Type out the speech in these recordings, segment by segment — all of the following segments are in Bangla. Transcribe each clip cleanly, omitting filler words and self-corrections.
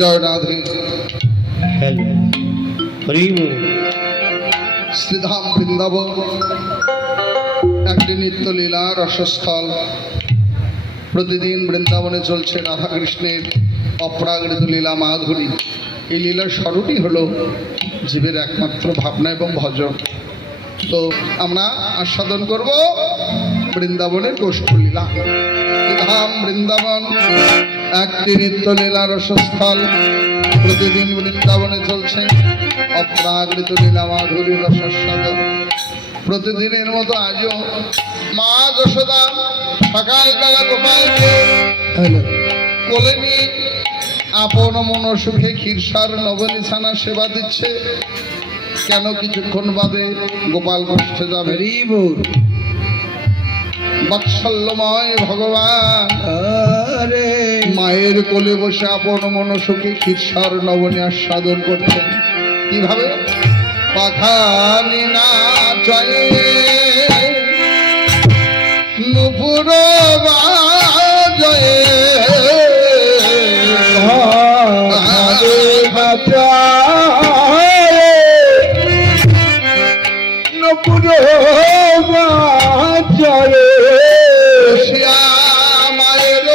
জয় রাধে। শ্রীধাম বৃন্দাবন একটি নিত্যলীলা রসস্থল। প্রতিদিন বৃন্দাবনে চলছে রাধা কৃষ্ণের অপ্রাকৃত লীলা মাধুরী। এই লীলার স্বরূপই হলো জীবের একমাত্র ভাবনা এবং ভজন। তো আমরা আস্বাদন করব বৃন্দাবনের গোষ্ঠলীলা। শ্রীধাম বৃন্দাবন একটি নিত্যলীলা রসস্থল। প্রতিদিন বৃন্দাবনে চলছে অপ্রাকৃত লীলা মাধুরী রসাস্বাদন। প্রতিদিনের মতো আজও মা যশোদা সকালবেলা গোপালকে কোলে নিয়ে আপন মনসুখে ক্ষীরসার নবনিছানা সেবা দিচ্ছে। কেন কিছুক্ষণ বাদে গোপাল গোষ্ঠে যাবে। বাৎসল্যময় ভগবান মায়ের কোলে বসে আপন মনসুখে ক্ষীরসার নবনী আস্বাদন করছেন। কিভাবে? পাখানি না জয়ে নুপুর বাজয়ে নুপুর বাজয়ে শ্যামায়ের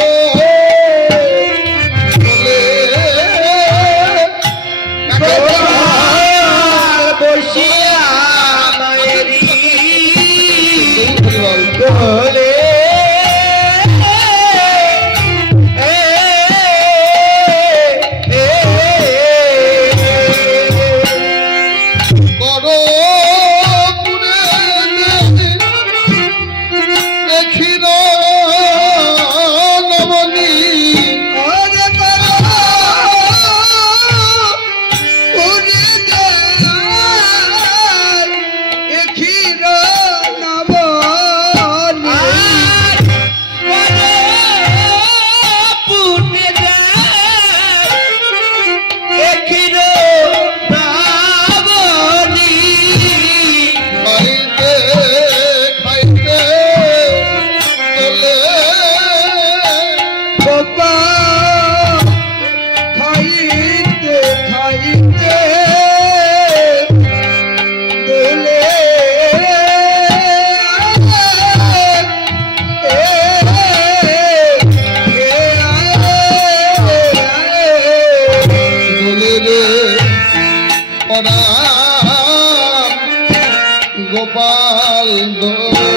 গোপাল দোলে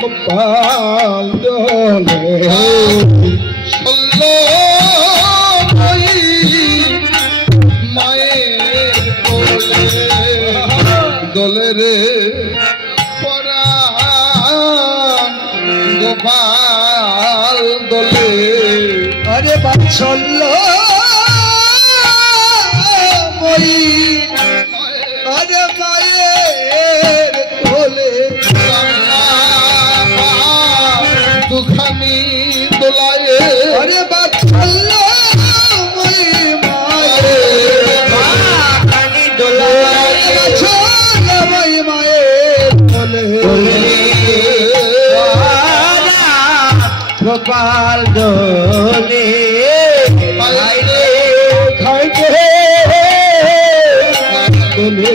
গোপাল দোলে মায়ের কোলে দোলে রে পরাণ গোপাল দোলে। আরে বাৎসল্য আরে মায়ের কোলে দুখানি দোলায়। আরে বাৎসল্য মায়ের দোলায় মায়ের কোলে গোপাল দোলে খাইতে দোলে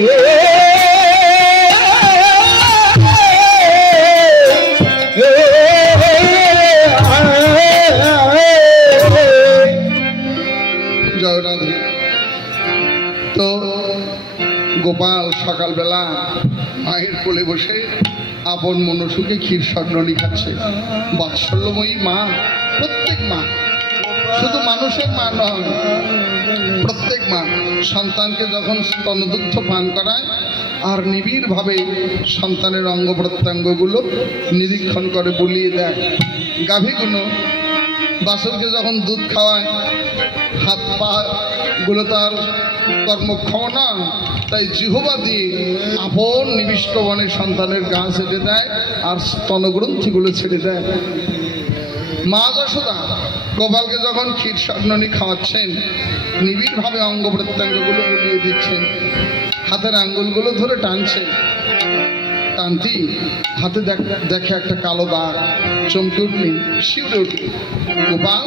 জয় রাধে। তো গোপাল সকালবেলা মায়ের কোলে বসে আপন মনসুখে ক্ষীর স্বর্ণনি খাচ্ছে। বাৎসল্যময়ী মা, প্রত্যেক মা, শুধু মানুষের মা নয়, প্রত্যেক মা সন্তানকে যখন স্তনদুগ্ধ পান করায় আর নিবিড়ভাবে সন্তানের অঙ্গ প্রত্যঙ্গগুলো নিরীক্ষণ করে বুলিয়ে দেয়। গাভীগুলো বাছুরকে যখন দুধ খাওয়ায় হাত পা গুলো তার কর্মক্ষম না, তাই জিহ্বা দিয়ে আপন নিবিষ্ট বনে সন্তানের গা ছেড়ে দেয় আর স্তনগ্রন্থিগুলো ছেড়ে দেয়। মা যশোদা গোপালকে যখন ক্ষীর স্বর্ণনি খাওয়াচ্ছেন, নিবিড়ভাবে অঙ্গ প্রত্যঙ্গগুলো বুলিয়ে দিচ্ছেন, হাতের আঙ্গুলগুলো ধরে টানছেন। টানতি হাতে দেখে একটা কালো দাগ, চমকে উঠলি, শিউরে উঠলি। গোপাল,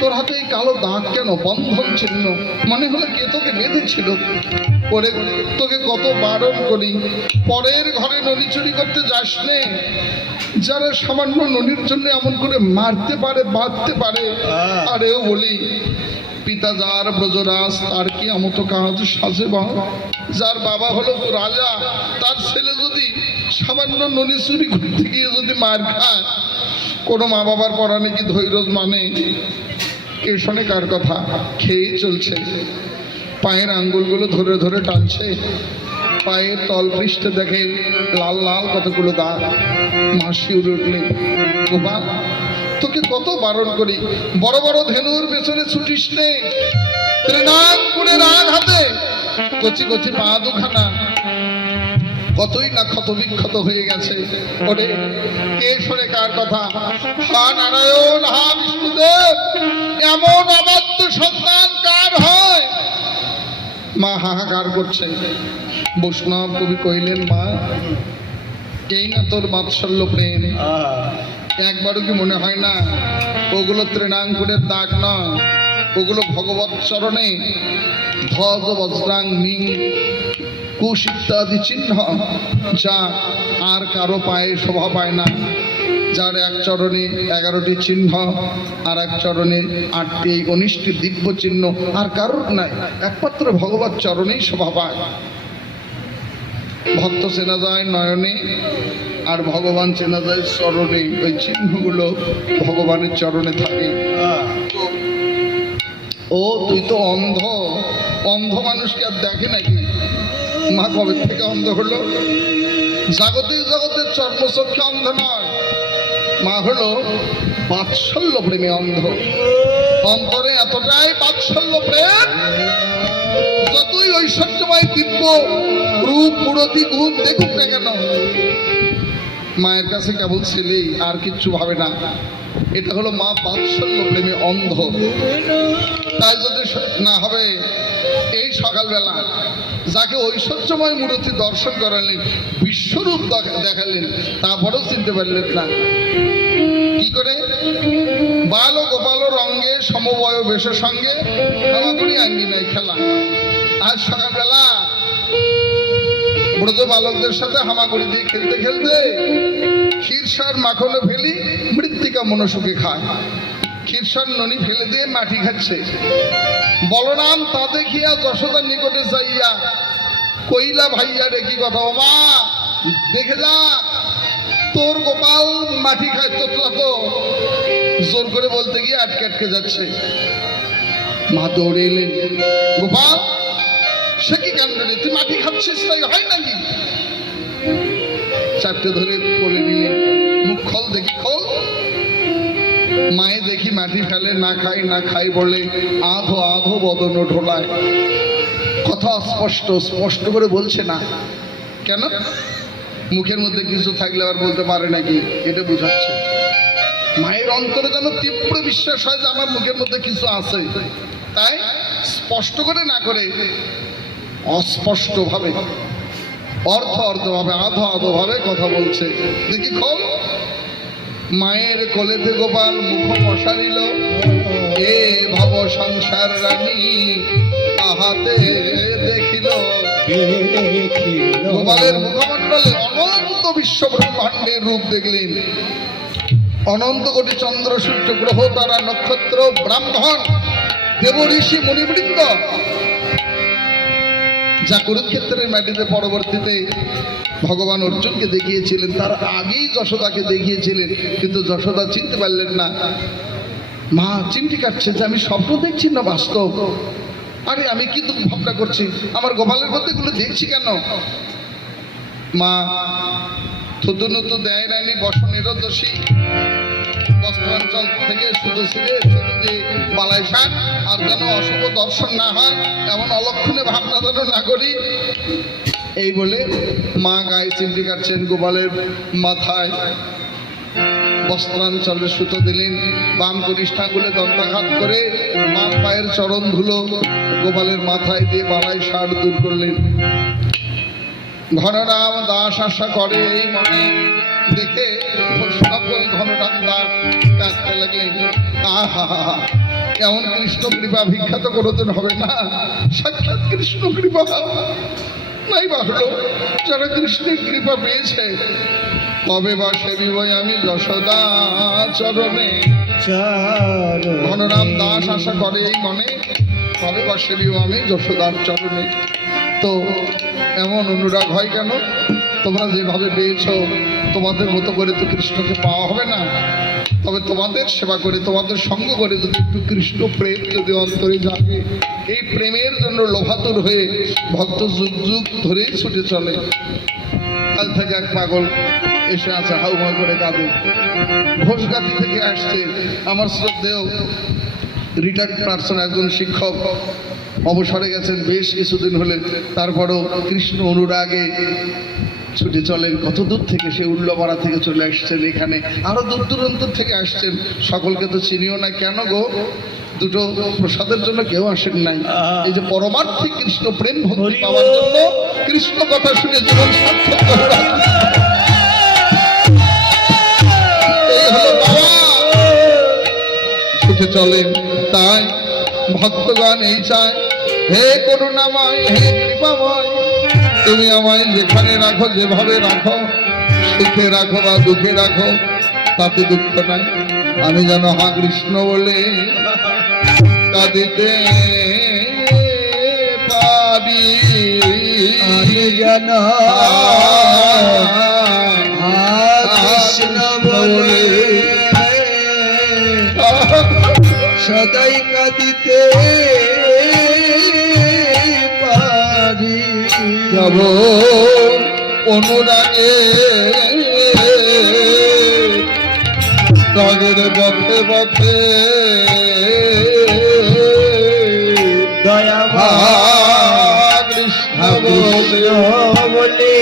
তোর হাতে এই কালো দাগ কেন? বন্ধন চিহ্ন, মনে হলো কে তোকে বেঁধেছিল। পরে তোকে কত বারণ করি, পরের ঘরে ননি চুরি করতে যাস নে। যারা সামান্য ননির জন্য এমন করে মারতে পারে, বাঁধতে পারে। আরেও বলি, পিতা যার ব্রজরাজ, তার কি আমতো কাজ সাজে বা? যার বাবা হলো রাজা, তার ছেলে যদি সামান্য ননি চুরি করতে গিয়ে যদি মার খায়, কোনো মা বাবার পড়ানে কি ধৈর্য মানে? কে শোনে কার কথা? খেয়েই চলছে। পায়ের আঙ্গুলগুলো ধরে ধরে টানছে, পায়ের তল পৃষ্ঠে দেখে লাল লাল কতগুলো দাগ। মাসি উঠলে, গোপাল, তোকে কত বারণ করি, বড় বড় ধেনুর পেছনে ছুটিস নে। তৃণাঙ্কুরের আঘাতে কচি কচি পা দুখানা কতই না ক্ষত বিক্ষত হয়ে গেছে। ওরে, কে শোনে কার কথা? হা নারায়ণ, হা বিষ্ণুদেব, এমন অবাধ্য সন্তান কার হয়? মা হাহাকার করছে। বৈষ্ণব কবি কইলেন, মা, এই না তোর বাৎসল্য প্রেম? একবারও কি মনে হয় না ওগুলো তৃণাঙ্কুরের দাগ নয়, ওগুলো ভগবৎ চরণে ধ্বজ বজ্রাং মিং কুশ ইত্যাদি চিহ্ন, যা আর কারো পায়ে শোভা পায় না। যার এক চরণে 11টি চিহ্ন, আর এক চরণে 8টি 19টি দিব্য চিহ্ন, আর কারোর নাই, একমাত্র ভগবৎ চরণেই শোভা পায়। ভক্ত চেনা যায় নয়নে, আর ভগবান চেনা যায় চরণে। ওই চিহ্নগুলো ভগবানের চরণে থাকে। ও তুই তো অন্ধ, অন্ধ মানুষকে আর দেখে নাকি? মা কবে থেকে অন্ধ হলো? জাগতিক জগতের চর্মচক্ষে অন্ধ নয়, মা হলো বাৎসল্য প্রেমে অন্ধ। অন্তরে এতটাই বাৎসল্য প্রেম, যতই ঐশ্বর্যময় দিব্য রূপ মূরতি গুণ দেখুক না কেন, মায়ের কাছে কেবল ছেলেই, আর কিচ্ছু ভাবে না। এটা হলো মা বাৎসল্য প্রেমে অন্ধ। তাই যদি না হবে, এই সকালবেলা যাকে ঐশ্বর্যময় মূর্তি দর্শন করালেন, বিশ্বরূপ দেখালেন, তারপরেও চিনতে পারলেন না। কি করে? বাল ও গোপাল রঙ্গে সমবয় বেশের সঙ্গে হামাগুড়ি আঙ্গিনায় খেলা। আজ সকালবেলা ব্রজ বালকদের সাথে হামাগুড়ি দিয়ে খেলতে খেলতে ক্ষীরসার মাখনে ফেলি মৃত্তিকা মনসুকে খায়। ক্ষীরসার ননি ফেলে দিয়ে মাটি খাচ্ছে। বলরাম তা দেখিয়া যশোদার নিকটে যাইয়া কইলা, ভাইয়া রে কি কথা? ও মা, দেখে যা, তোর গোপাল মাটি খায়। তোতলা তো জোর করে বলতে গিয়ে আটকে আটকে যাচ্ছে। মা দৌড়ে এলেন, গোপাল, সে কি কাণ্ড রে, তুই মাটি খাচ্ছিস, তাই হয় নাকি? চাপটে ধরে বলে নিলেন, মুখ খোল দেখি, খোল। মায়ে দেখি মাটি ফেলে, না খাই না খাই বলে আধো আধো বদন ঢোলায়। কথা স্পষ্ট, স্পষ্ট করে বলছে না কেন? মুখের মধ্যে কিছু থাকলে আবার বলতে পারে নাকি, এটা বুঝাচ্ছে। মায়ের অন্তরে যেন তীব্র বিশ্বাস হয় যে আমার মুখের মধ্যে কিছু আছে, তাই স্পষ্ট করে না করে অস্পষ্ট ভাবে, অর্থ ভাবে, আধো আধো ভাবে কথা বলছে। দেখি খোল। মায়ের কোলেতে গোপাল মুখ পসারিল, এ ভব সংসার রানী তাহাতে দেখিল। গোপালের মুখমণ্ডলে অনন্ত বিশ্ব ব্রহ্মাণ্ডের রূপ দেখলেন। অনন্ত কোটি চন্দ্র সূর্য গ্রহ তারা নক্ষত্র ব্রাহ্মণ দেব ঋষি মুনিবৃন্দ, যা কুরুক্ষেত্রের মাটিতে পরবর্তীতে ভগবান অর্জুনকে দেখিয়েছিলেন, তার আগেই যশোদাকে দেখিয়েছিলেন, কিন্তু যশোদা চিনতে পারলেন না। মা চিমটি কাটছে যে আমি স্বপ্ন দেখছি না বাস্তব। আরে আমি কি দুঃখ ভাবনা করছি, আমার গোপালের মধ্যে এগুলো দেখছি কেন? মা থুতু নুতু দেয় রানী বসনেরও দোষী, বস্ত্রাঞ্চল থেকে শুধু ছিঁড়ে দিয়ে বালাই শাক, আর যেন অশুভ দর্শন না হয়, এমন অলক্ষণে ভাবনা যেন না করি। এই বলে মা গায়ে চিমটি কাটছেন, গোপালের মাথায় বস্ত্রাঞ্চলে সুতো দিলেন, বাম কনিষ্ঠাগুলো দন্তাঘাত করে বাম পায়ের চরণ ধুলো গোপালের মাথায় দিয়ে বালাই শাক দূর করলেন। ঘনরাম দাস আশা করে এই মনে দেখে সকল ঘনরাম দাস কাঁদতে লাগলেন। আহা, এমন কৃষ্ণ কৃপা বিখ্যাত কোনোদিন হবে না। সাক্ষাৎ কৃষ্ণ কৃপা নাই বা হলো, যারা কৃষ্ণের কৃপা পেয়েছে কবে বা সেবিব আমি যশোদা চরণে। ঘনরাম দাস আশা করে এই মনে, কবে বা সেবিব আমি যশোদার চরণে। তো এমন অনুরাগ হয় কেন? তোমরা যেভাবে পেয়েছ তোমাদের মতো করে তো কৃষ্ণকে পাওয়া হবে না। তবে তোমাদের সেবা করে, তোমাদের সঙ্গ করে যদি একটু কৃষ্ণ প্রেম যদি অন্তরে জাগে, এই প্রেমের জন্য লোভাতুর হয়ে ভক্ত যুগ যুগ ধরেই ছুটে চলে। কাল থেকে এক পাগল এসে আছে হাউমাউ করে কাঁদে। ঘোষগাতি থেকে আসছে আমার শ্রদ্ধেয় রিটায়ার্ড পার্সন একজন শিক্ষক, অবসরে গেছেন বেশ কিছুদিন হলে, তারপরও কৃষ্ণ অনুরাগে ছুটে চলেন। কত দূর থেকে, সে উল্লপাড়া থেকে চলে আসছেন এখানে, আরো দূর দূরান্ত থেকে আসছেন। সকলকে তো চিনিও না। কেন গো? দুটো প্রসাদের জন্য কেউ আসেন নাই। এই যে পরমার্থিক কৃষ্ণ প্রেম ভক্তি পাওয়ার জন্য, কৃষ্ণ কথা শুনে জীবন সার্থক করা। এই হলো বাবা, ছুটে চলেন। তাই ভক্তগণ এই চায়, হে করুণাময়, হে কৃপাময়, তুমি আমায় যেখানে রাখো, যেভাবে রাখো, সুখে রাখো বা দুঃখে রাখো, তাতে দুঃখ নাই। আমি যেন হা কৃষ্ণ বলে কাঁদিতে পারি। আমি যেন হা কৃষ্ণ বলে সদাই কাঁদিতে পারি। যাব অনুরাগে রাগের পথে পথে, দয়া কৃষ্ণ বলে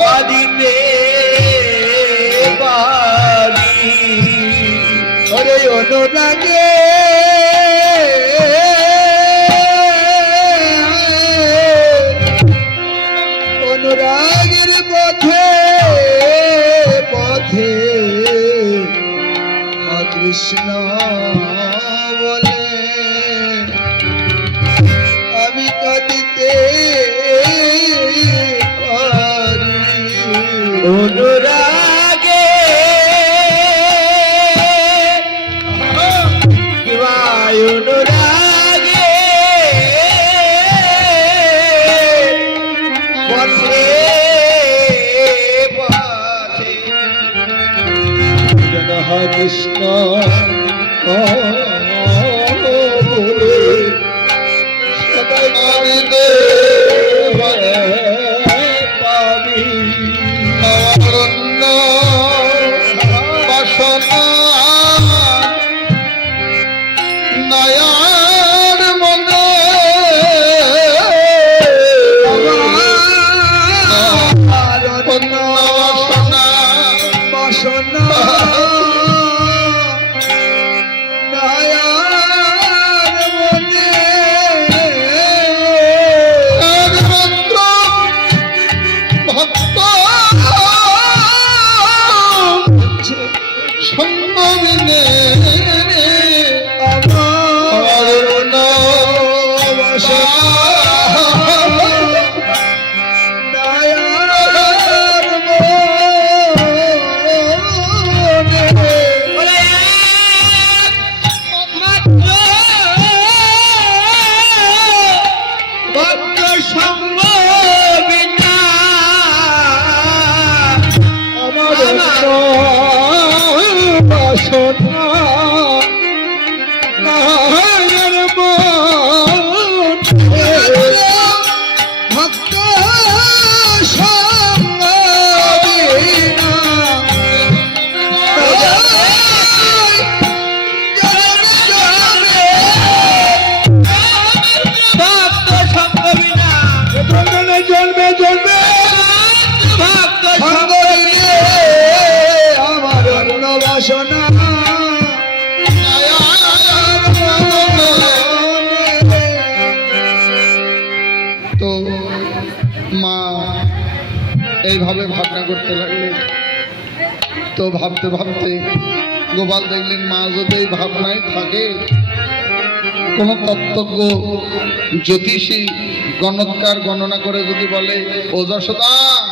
কাঁদিতে পারি। ওরে অনুরাগে অনুরাগের পথে পথে কৃষ্ণ বলে আমি কাঁদিতে পারি। অনুরাগে অনুরাগে পথে পথে যেন কৃষ্ণ বলে সদাই কাঁদিতে পারি। অরণ্য বাসনা নয়ার মনে অরণ্য বাসনা বাসনা নয়ার মনে একমাত্র ভক্ত সঙ্গ মিলে অরণ্য ভক্ত সঙ্গ বিনা ভক্ত সঙ্গ বিনা জন্মে জন্মে ভক্ত সঙ্গ আমার অন্য বাসনা এইভাবে ভাবনা করতে লাগলেন। তো ভাবতে ভাবতে গোপাল দেখলেন মা যদি এই ভাবনায় থাকে, কোন তত্ত্বজ্ঞ জ্যোতিষী গণৎকার গণনা করে যদি বলে ও যশোদা